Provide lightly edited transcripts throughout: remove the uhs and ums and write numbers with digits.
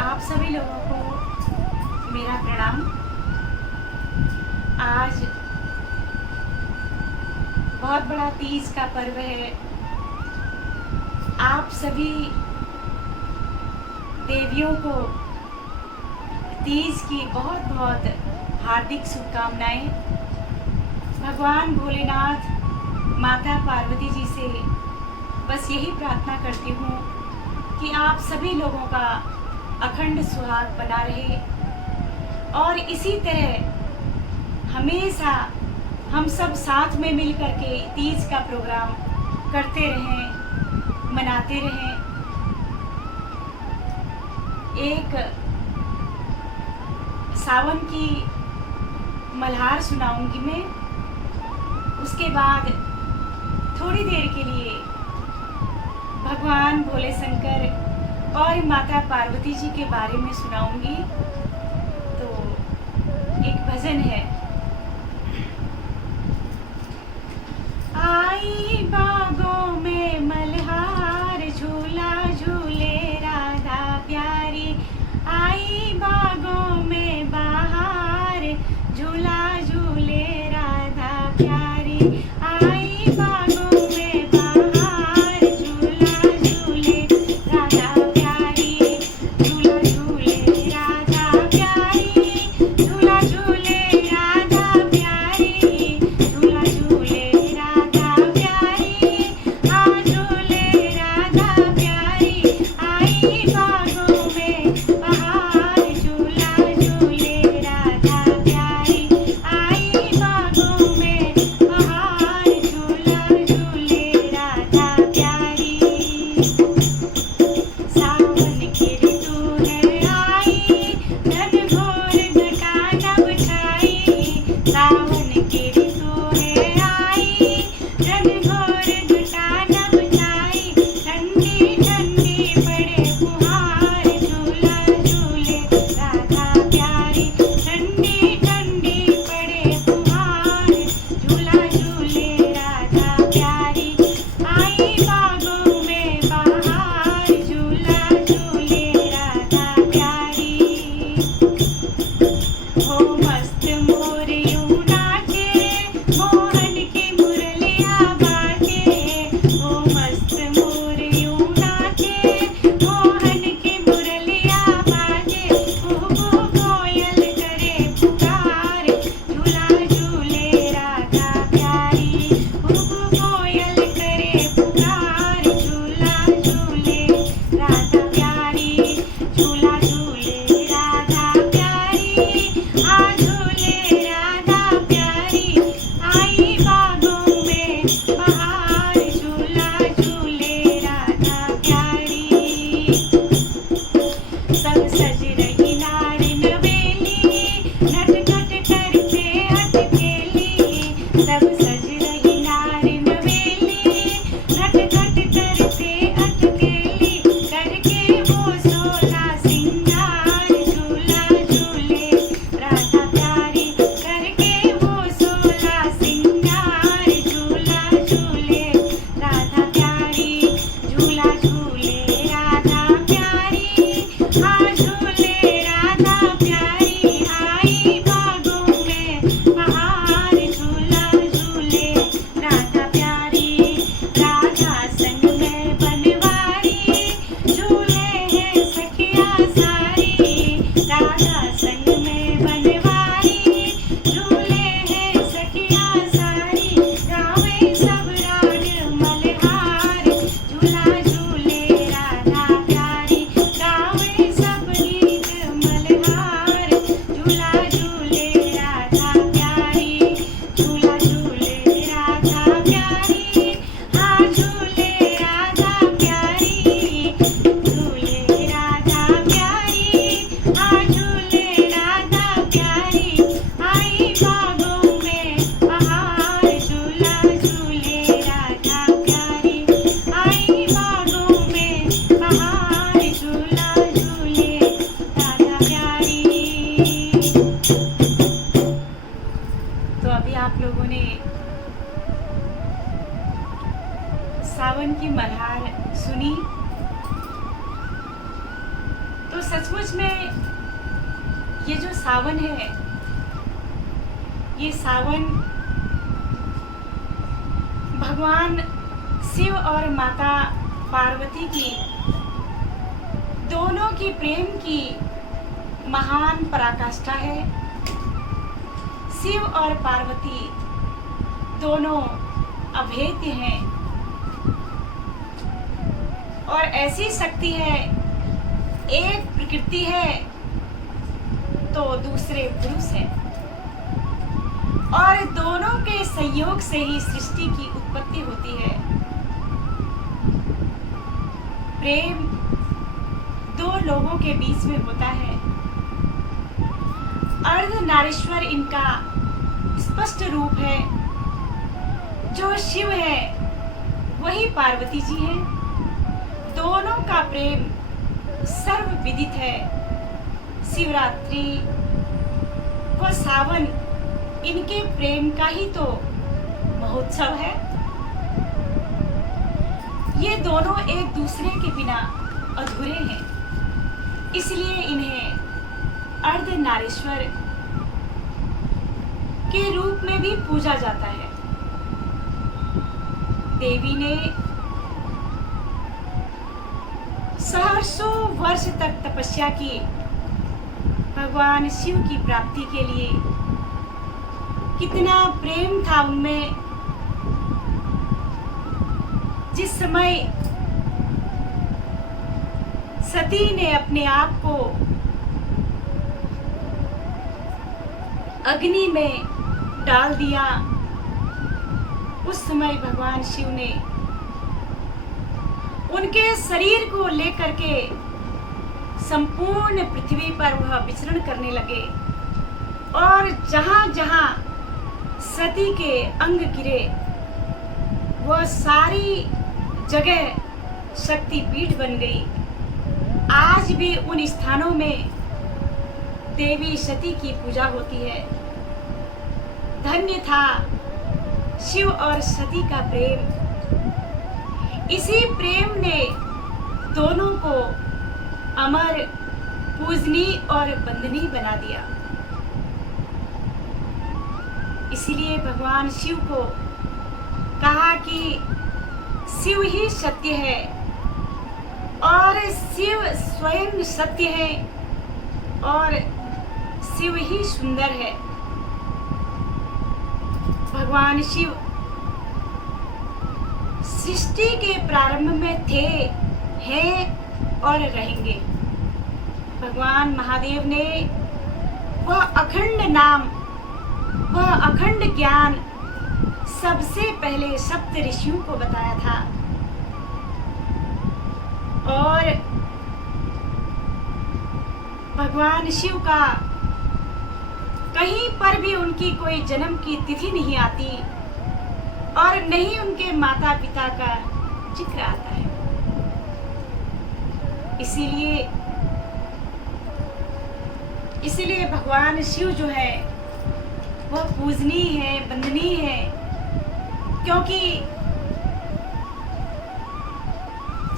आप सभी लोगों को मेरा प्रणाम। आज बहुत बड़ा तीज का पर्व है। आप सभी देवियों को तीज की बहुत बहुत हार्दिक शुभकामनाएं। भगवान भोलेनाथ, माता पार्वती जी से बस यही प्रार्थना करती हूँ कि आप सभी लोगों का अखंड सुहाग बना रहे और इसी तरह हमेशा हम सब साथ में मिल कर के तीज का प्रोग्राम करते रहें, मनाते रहें। एक सावन की मल्हार सुनाऊंगी मैं, उसके बाद थोड़ी देर के लिए भगवान भोले शंकर और माता पार्वती जी के बारे में सुनाऊंगी। तो एक भजन है। आई बागों में मल्हार, झूला झूले राधा प्यारी। आई बागों में बहार, झूला झूले राधा प्यारी। आई बागों में बहार, झूला झूले राधा प्यारी। झूला झूले राधा प्यारी, झूला झूले राधा प्यारी। झूला झूले राधा प्यारी, आ झूले राधा प्यारी। आई बागों में बहार, झूला झूले राधा प्यारी। आई बागों में बहार, झूला झूले राधा प्यारी। सावन की ऋतु है आई, घनघोर घटा नभ छाई। सावन की ऋतु है आई, घनघोर घटा नभ छाई। ठंडी ठंडी पड़े फुहार, झूला झूले राधा प्यारी। ठंडी ठंडी पड़े फुहार, झूला झूले राधा प्यारी। आई बागों में बहार, झूला झूले राधा प्यारी। हो मस्त मोर यूं नाचे, मोहन की मुरलिया बाजे। हो मस्त मोर यूं नाचे, मोहन की मुरलिया बाजे। कुहू कोयल करे पुकार, झूला झूले राधा प्यारी। कुहू कोयल करे पुकार, झूला झूले राधा प्यारी। झूला झूले राधा प्यारी, आ झूले राधा प्यारी। आई बागों में बहार, झूला झूले राधा प्यारी। सब सज रही नारी नवेली, नटखट करते अटकेली। सब सज रही नारी नवेली, नटखट करते अटकेली। करके वो 16 सिंगार, झूला झूले राधा प्यारी। करके वो 16 सिंगार, झूला झूले राधा प्यारी। झूला झूले राधा प्यारी, आ झूले राधा प्यारी। आई बागों में बहार, झूला झूले राधा प्यारी। राधा संग में बनवारी, झूले हैं सखिया सारी। राधा संग में बनवारी, झूले हैं सखिया सारी। गावे सब राग मल्हार, झूला झूले राधा प्यारी। गावे सब गीत मल्हार, झूला झूले राधा प्यारी। झूला झूले राधा प्यारी, आ झूले राधा प्यारी। झूले राधा प्यारी, आ झूले राधा प्यारी। आई बागों में बहार, झूला झूले राधा प्यारी। आई बागों में बहार, झूला झूले राधा प्यारी। तो अभी आप लोगों ने सावन की मल्हार सुनी। तो सचमुच में ये जो सावन है, ये सावन भगवान शिव और माता पार्वती की दोनों की प्रेम की महान पराकाष्ठा है। शिव और पार्वती दोनों अभेद्य हैं और ऐसी शक्ति है, एक प्रकृति है तो दूसरे पुरुष है, और दोनों के संयोग से ही सृष्टि की उत्पत्ति होती है। प्रेम दो लोगों के बीच में होता है। अर्धनारीश्वर इनका स्पष्ट रूप है। जो शिव है वही पार्वती जी है। दोनों का प्रेम सर्वविदित है। शिवरात्रि व सावन इनके प्रेम का ही तो महोत्सव है। ये दोनों एक दूसरे के बिना अधूरे हैं, इसलिए इन्हें अर्धनारीश्वर के रूप में भी पूजा जाता है। देवी ने सहस्रों वर्ष तक तपस्या की भगवान शिव की प्राप्ति के लिए। कितना प्रेम था उनमें। जिस समय सती ने अपने आप को अग्नि में डाल दिया, उस समय भगवान शिव ने उनके शरीर को लेकर के संपूर्ण पृथ्वी पर वह विचरण करने लगे, और जहां जहां सती के अंग गिरे वह सारी जगह शक्तिपीठ बन गई। आज भी उन स्थानों में देवी सती की पूजा होती है। धन्य था शिव और सती का प्रेम। इसी प्रेम ने दोनों को अमर, पूजनीय और वंदनीय बना दिया। इसीलिए भगवान शिव को कहा कि शिव ही सत्य है और शिव स्वयं सत्य है और शिव ही सुंदर है। भगवान शिव सृष्टि के प्रारंभ में थे, हैं और रहेंगे। भगवान महादेव ने वह अखंड नाम, वह अखंड ज्ञान सबसे पहले सप्त ऋषियों को बताया था, और भगवान शिव का कहीं पर भी उनकी कोई जन्म की तिथि नहीं आती और नहीं उनके माता पिता का जिक्र आता है। इसीलिए भगवान शिव जो है वह पूजनीय है, वंदनीय है, क्योंकि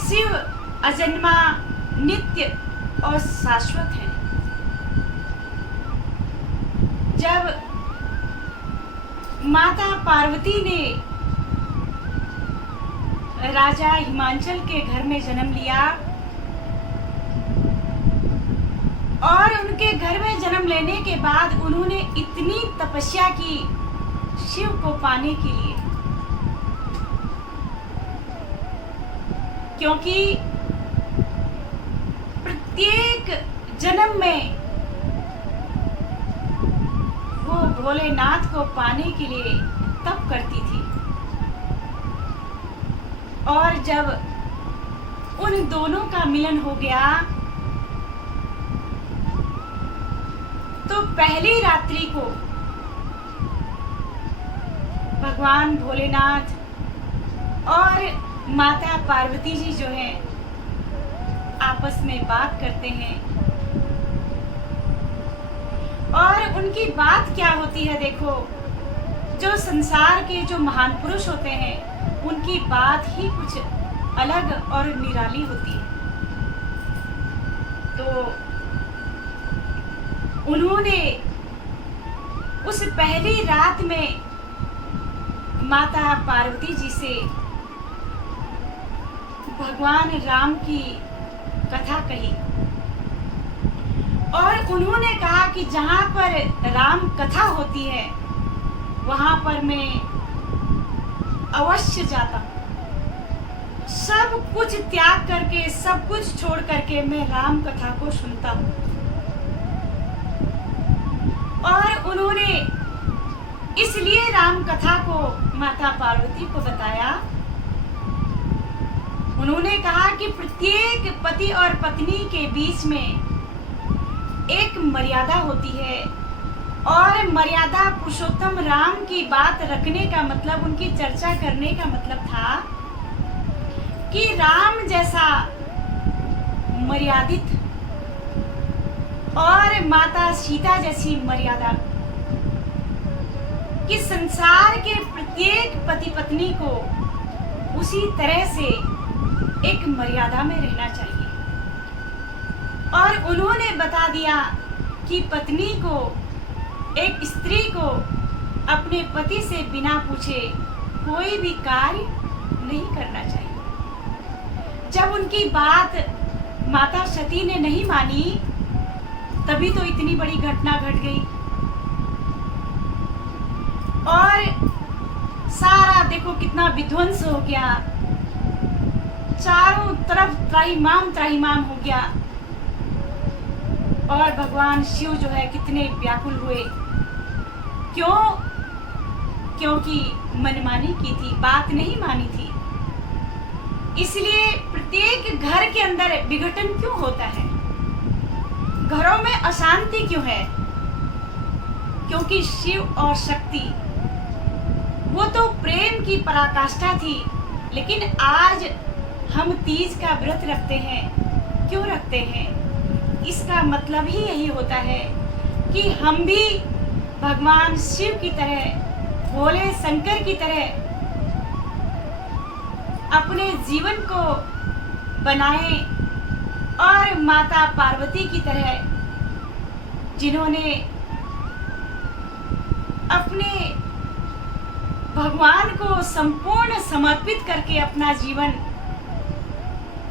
शिव अजन्मा, नित्य और शाश्वत है। जब माता पार्वती ने राजा हिमांचल के घर में जन्म लिया और उनके घर में जन्म लेने के बाद उन्होंने इतनी तपस्या की शिव को पाने के लिए, क्योंकि प्रत्येक जन्म में वो भोलेनाथ को पाने के लिए तप करती थी, और जब उन दोनों का मिलन हो गया तो पहली रात्रि को भगवान भोलेनाथ और माता पार्वती जी जो है आपस में बात करते हैं, और उनकी बात क्या होती है देखो। जो संसार के जो महान पुरुष होते हैं उनकी बात ही कुछ अलग और निराली होती है। तो उन्होंने उस पहली रात में माता पार्वती जी से भगवान राम की कथा कही और उन्होंने कहा कि जहाँ पर राम कथा होती है वहाँ पर मैं अवश्य जाता हूँ। सब कुछ त्याग करके, सब कुछ छोड़ करके मैं राम कथा को सुनता हूँ। और उन्होंने इसलिए राम कथा को माता पार्वती को बताया। उन्होंने कहा कि प्रत्येक पति और पत्नी के बीच में एक मर्यादा होती है और मर्यादा पुरुषोत्तम राम की बात रखने का मतलब, उनकी चर्चा करने का मतलब था कि राम जैसा मर्यादित और माता सीता जैसी मर्यादा कि संसार के प्रत्येक पति पत्नी को उसी तरह से एक मर्यादा में रहना चाहिए। और उन्होंने बता दिया कि पत्नी को, एक स्त्री को अपने पति से बिना पूछे कोई भी कार्य नहीं करना चाहिए। जब उनकी बात माता सती ने नहीं मानी तभी तो इतनी बड़ी घटना घट गई। और सारा देखो कितना विध्वंस हो गया, चारों तरफ त्राहिमाम हो गया। और भगवान शिव जो है कितने व्याकुल हुए। क्यों? क्योंकि मनमानी की थी, बात नहीं मानी थी। इसलिए प्रत्येक घर के अंदर विघटन क्यों होता है, घरों में अशांति क्यों है? क्योंकि शिव और शक्ति वो तो प्रेम की पराकाष्ठा थी, लेकिन आज हम तीज का व्रत रखते हैं। क्यों रखते हैं? इसका मतलब ही यही होता है कि हम भी भगवान शिव की तरह, भोले शंकर की तरह अपने जीवन को बनाएं और माता पार्वती की तरह, जिन्होंने अपने भगवान को संपूर्ण समर्पित करके अपना जीवन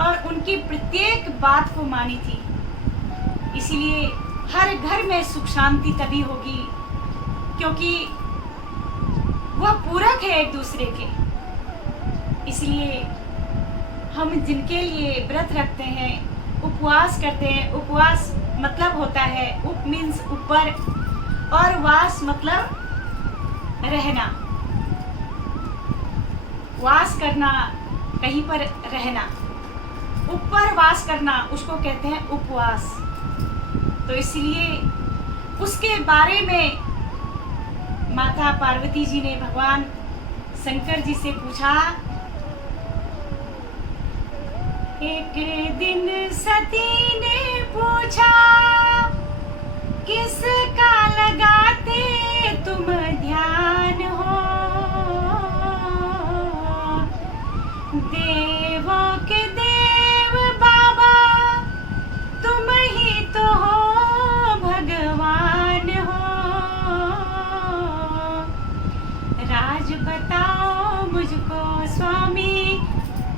और उनकी प्रत्येक बात को मानी थी। इसलिए हर घर में सुख शांति तभी होगी क्योंकि वह पूरक है एक दूसरे के। इसलिए हम जिनके लिए व्रत रखते हैं, उपवास करते हैं, उपवास मतलब होता है, उप मीन्स ऊपर और वास मतलब रहना, वास करना, कहीं पर रहना, ऊपर वास करना, उसको कहते हैं उपवास। तो इसलिए उसके बारे में माता पार्वती जी ने भगवान शंकर जी से पूछा। एक दिन सती ने पूछा, किसका लगाते तुम ध्यान हो? देवों के देव बाबा तुम ही तो हो, भगवान हो। राज बताओ मुझको स्वामी,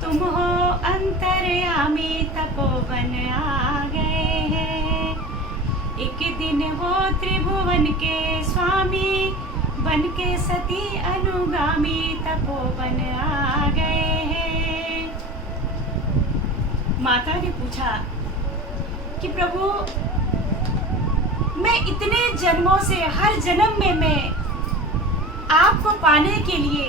तुम हो अंतर्यामी, तपोवन आ गए हैं। एक दिन वो त्रिभुवन के स्वामी, बन के सती अनुगामी, तपोवन आ गए हैं। माता ने पूछा कि प्रभु, मैं इतने जन्मों से, हर जन्म में मैं आपको पाने के लिए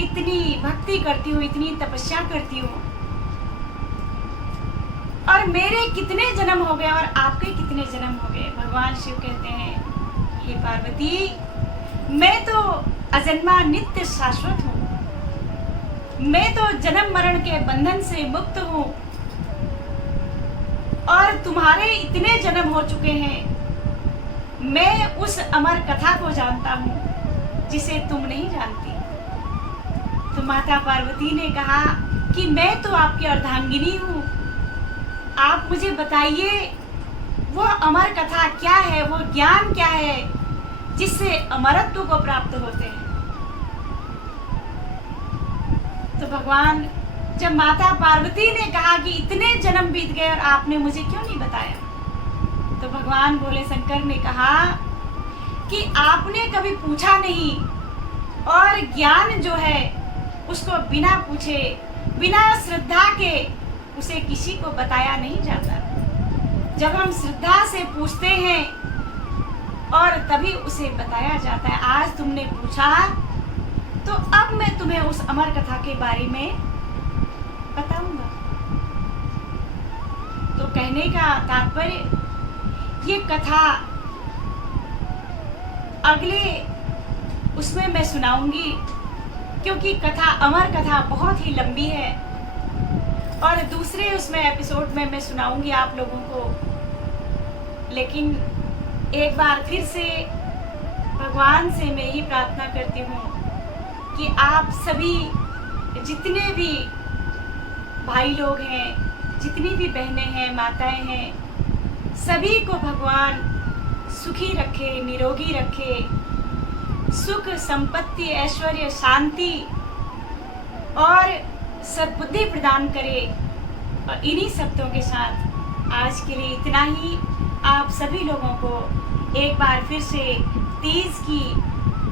इतनी भक्ति करती हूँ, इतनी तपस्या करती हूँ, और मेरे कितने जन्म हो गए और आपके कितने जन्म हो गए। भगवान शिव कहते हैं, हे पार्वती, मैं तो अजन्मा नित्य शाश्वत हूँ, मैं तो जन्म मरण के बंधन से मुक्त हूँ, और तुम्हारे इतने जन्म हो चुके हैं। मैं उस अमर कथा को जानता हूँ जिसे तुम नहीं जानती। तो माता पार्वती ने कहा कि मैं तो आपकी अर्धांगिनी हूँ, आप मुझे बताइए वो अमर कथा क्या है, वो ज्ञान क्या है जिससे अमरत्व को प्राप्त होते हैं। तो भगवान, जब माता पार्वती ने कहा कि इतने जन्म बीत गए और आपने मुझे क्यों नहीं बताया, तो भगवान बोले, शंकर ने कहा कि आपने कभी पूछा नहीं, और ज्ञान जो है उसको बिना पूछे, बिना श्रद्धा के उसे किसी को बताया नहीं जाता। जब हम श्रद्धा से पूछते हैं और तभी उसे बताया जाता है। आज तुमने पूछा तो अब मैं तुम्हें उस अमर कथा के बारे में बताऊंगा। तो कहने का तात्पर्य, ये कथा अगले उसमें मैं सुनाऊंगी, क्योंकि कथा, अमर कथा बहुत ही लंबी है, और दूसरे उसमें एपिसोड में मैं सुनाऊंगी आप लोगों को। लेकिन एक बार फिर से भगवान से मैं यही प्रार्थना करती हूँ कि आप सभी, जितने भी भाई लोग हैं, जितनी भी बहनें हैं, माताएं हैं, सभी को भगवान सुखी रखे, निरोगी रखे, सुख, संपत्ति, ऐश्वर्य, शांति और सद्बुद्धि प्रदान करे। और इन्हीं शब्दों के साथ आज के लिए इतना ही। आप सभी लोगों को एक बार फिर से तीज की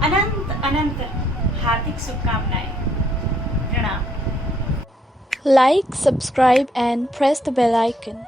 अनंत अनंत हार्दिक शुभकामनाएं। प्रणाम। Like, subscribe and press the bell icon.